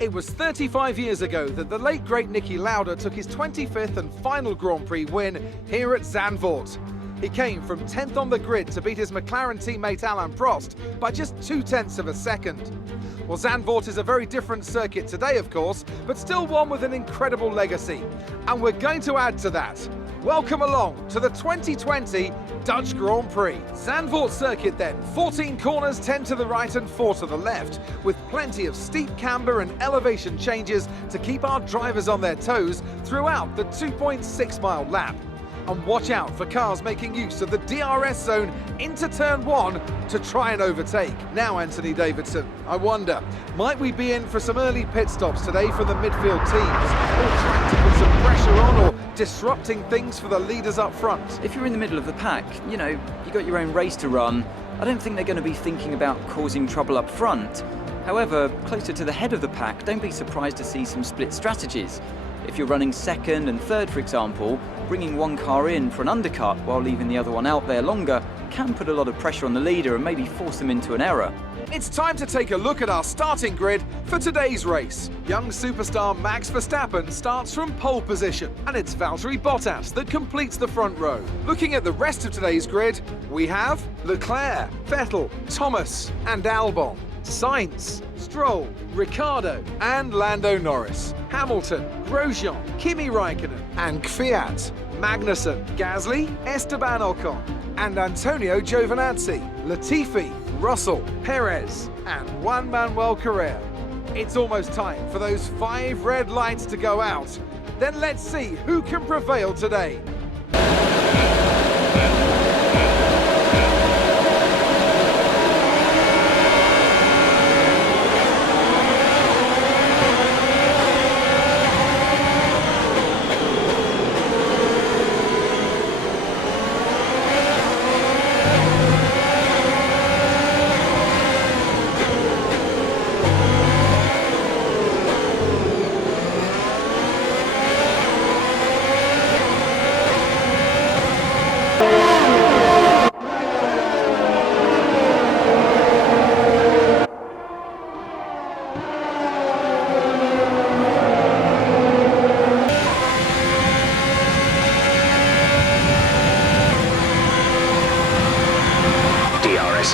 It was 35 years ago that the late great Niki Lauda took his 25th and final Grand Prix win here at Zandvoort. He came from 10th on the grid to beat his McLaren teammate Alain Prost by just 0.2 of a second. Well, Zandvoort is a very different circuit today, of course, but still one with an incredible legacy. And we're going to add to that. Welcome along to the 2020 Dutch Grand Prix. Zandvoort circuit then, 14 corners, 10 to the right and 4 to the left, with plenty of steep camber and elevation changes to keep our drivers on their toes throughout the 2.6-mile lap. And watch out for cars making use of the DRS zone into turn 1 to try and overtake. Now, Anthony Davidson, I wonder, might we be in for some early pit stops today for the midfield teams, or trying to put some pressure on or disrupting things for the leaders up front? If you're in the middle of the pack, you got your own race to run. I don't think they're going to be thinking about causing trouble up front. However, closer to the head of the pack, don't be surprised to see some split strategies. If you're running second and third, for example, bringing one car in for an undercut while leaving the other one out there longer can put a lot of pressure on the leader and maybe force them into an error. It's time to take a look at our starting grid for today's race. Young superstar Max Verstappen starts from pole position, and it's Valtteri Bottas that completes the front row. Looking at the rest of today's grid, we have Leclerc, Vettel, Thomas and Albon, Sainz, Stroll, Ricciardo and Lando Norris, Hamilton, Grosjean, Kimi Raikkonen and Kvyat, Magnussen, Gasly, Esteban Ocon and Antonio Giovinazzi, Latifi, Russell, Perez and Juan Manuel Correa. It's almost time for those 5 red lights to go out. Then let's see who can prevail today.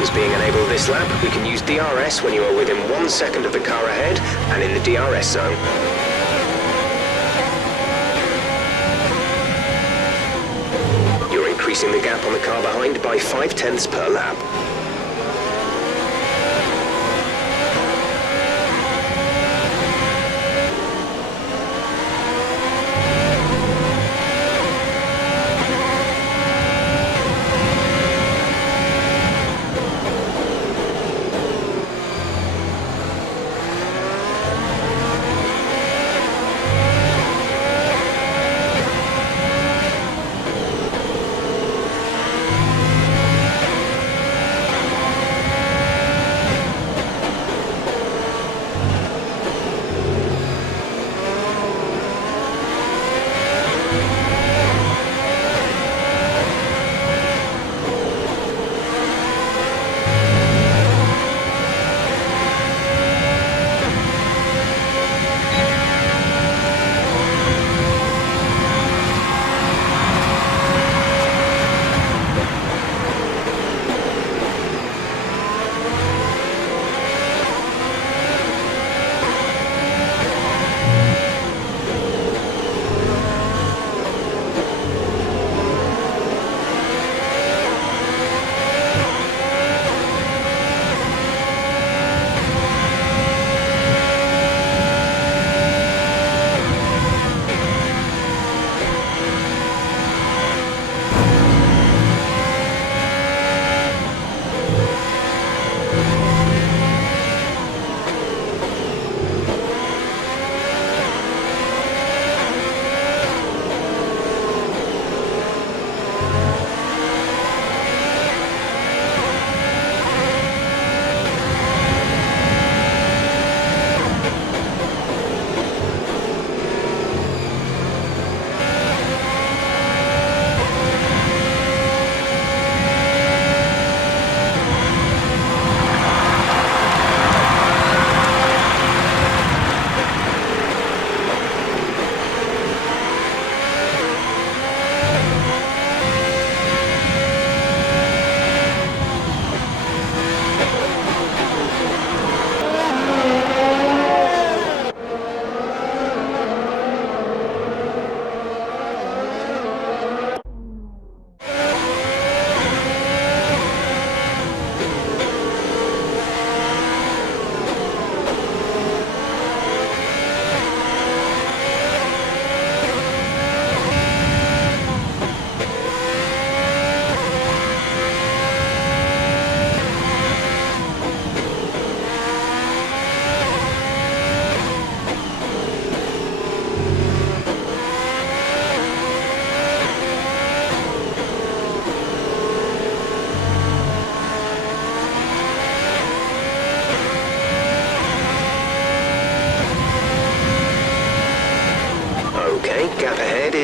Is being enabled this lap. We can use DRS when you are within 1 second of the car ahead and in the DRS zone. You're increasing the gap on the car behind by 0.5 per lap.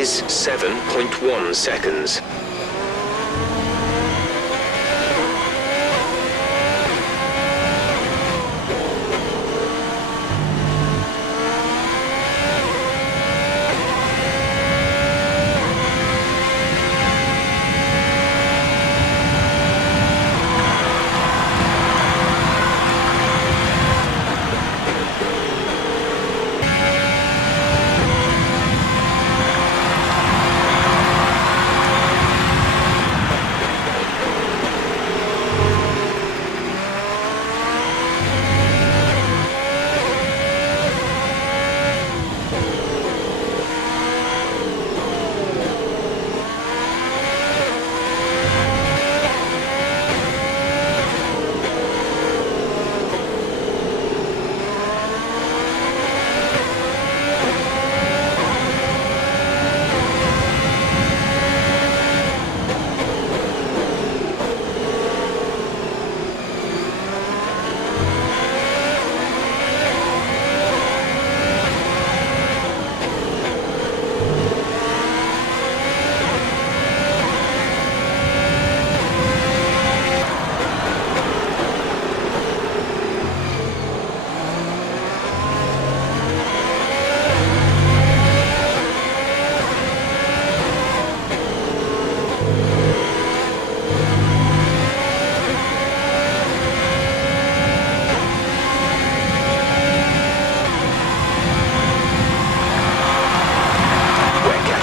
is 7.1 seconds.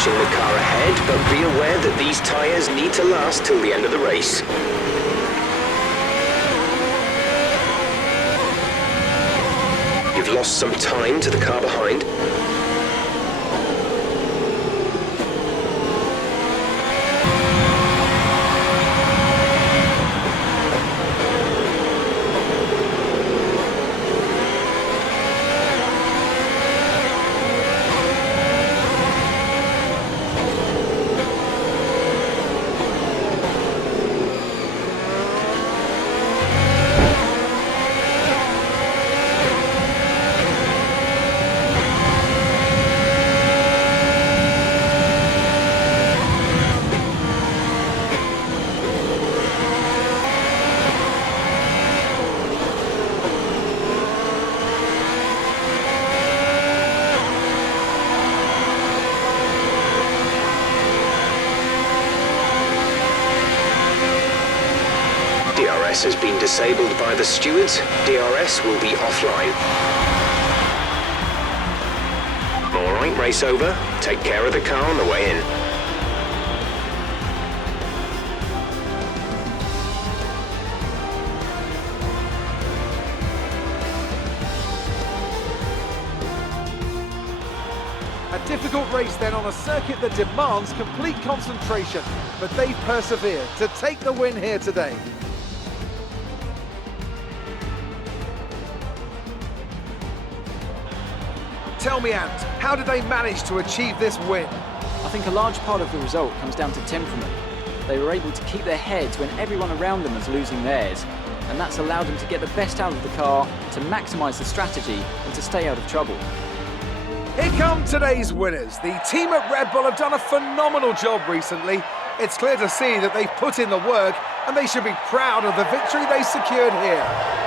The car ahead, but be aware that these tyres need to last till the end of the race. You've lost some time to the car behind. DRS has been disabled by the stewards. DRS will be offline. All right, race over. Take care of the car on the way in. A difficult race then on a circuit that demands complete concentration, but they've persevered to take the win here today. Tell me, Ant, how did they manage to achieve this win? I think a large part of the result comes down to temperament. They were able to keep their heads when everyone around them was losing theirs, and that's allowed them to get the best out of the car, to maximise the strategy, and to stay out of trouble. Here come today's winners. The team at Red Bull have done a phenomenal job recently. It's clear to see that they've put in the work, and they should be proud of the victory they secured here.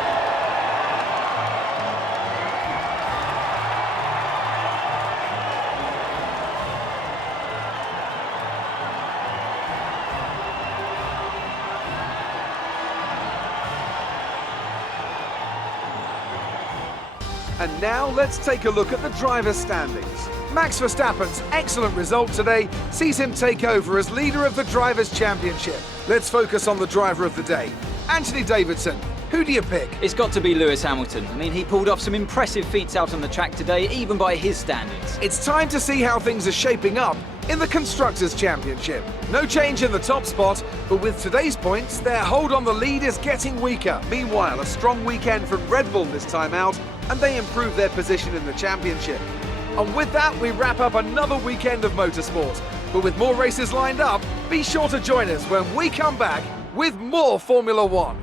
And now let's take a look at the driver's standings. Max Verstappen's excellent result today sees him take over as leader of the Drivers' Championship. Let's focus on the driver of the day. Anthony Davidson, who do you pick? It's got to be Lewis Hamilton. I mean, he pulled off some impressive feats out on the track today, even by his standards. It's time to see how things are shaping up in the Constructors' Championship. No change in the top spot, but with today's points, their hold on the lead is getting weaker. Meanwhile, a strong weekend from Red Bull this time out, and they improve their position in the championship. And with that, we wrap up another weekend of motorsport. But with more races lined up, be sure to join us when we come back with more Formula One.